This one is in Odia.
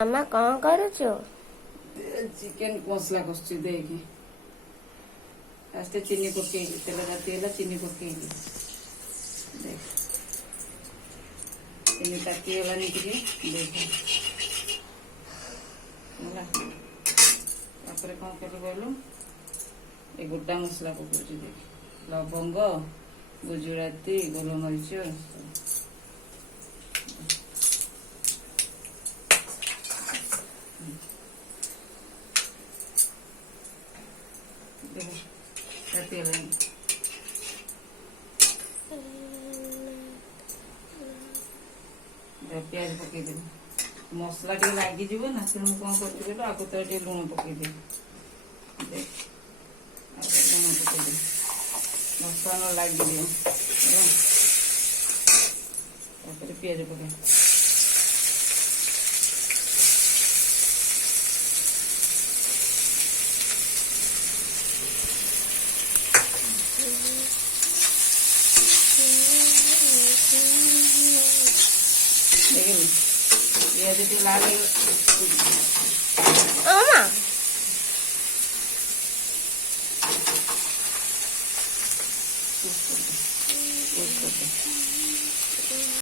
ମାମା କଣ କରୁଛୁ? ଚିକେନ ମସଲା କଷୁଛି ଦେଇକି ଫାଷ୍ଟ ଚିନି ପକେଇଲି, ତେଲ ତାତିଗଲା ଚିନି ପକେଇଲି, ଦେଖ ଚିନି ତାତିଗଲାନି ଟିକେ ଦେଖ ହେଲା। ତାପରେ କଣ କଲି କହିଲୁ, ଏ ଗୋଟା ମସଲା ପକଉଛି ଦେଖ, ଲବଙ୍ଗ, ଗୁଜୁରାତି, ଗୋଲମରିଚ ତାତିଗଲାନି। ପିଆଜ ପକେଇଦେବି, ମସଲା ଟିକେ ଲାଗିଯିବ ନା, ତେଣୁ ମୁଁ କଣ କରୁଛି କହିଲୁ ଆଗ ତ ଟିକେ ଲୁଣ ପକେଇଦେବି, ଦେଖ ଆଗ ଲୁଣ ପକେଇଦେବି ମସଲା ନ ଲାଗିଯିବ ହେଲା। ତାପରେ ପିଆଜ ପକେଇ ଦେଖିଲି ପିଆଜ ଟିକେ ଲାଲ ମାମା